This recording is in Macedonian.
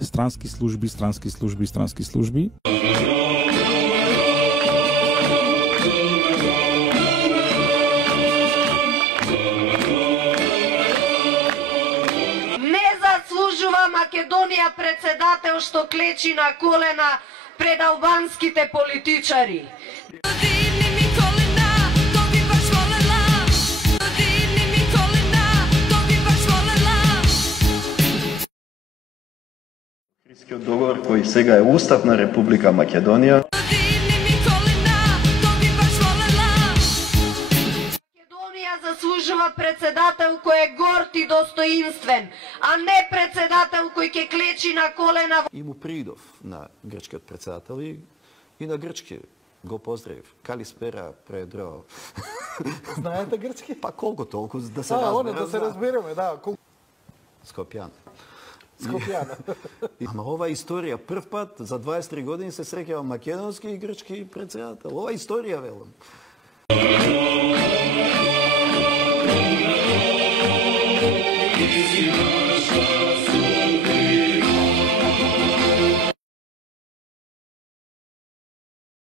странски служби, странски служби, странски служби. Не заслужува Македонија председател што клечи на колена пред албанските политичари. Охридскиот договор кој сега е устав на Република Македонија. Македонија заслужува председател кој е горд и достоинствен, а не председател кој ќе клечи на колена. И му придов на грчкиот председател и на грчки го поздравив. Калиспера, Предро. Знаете грчки? Па колку толку да се разбереме. Да се разбереме, да. Скопјан. Скопјана. Ама ова историја прв пат за 23 години се среќава македонски и грчки председател. Ова историја велам.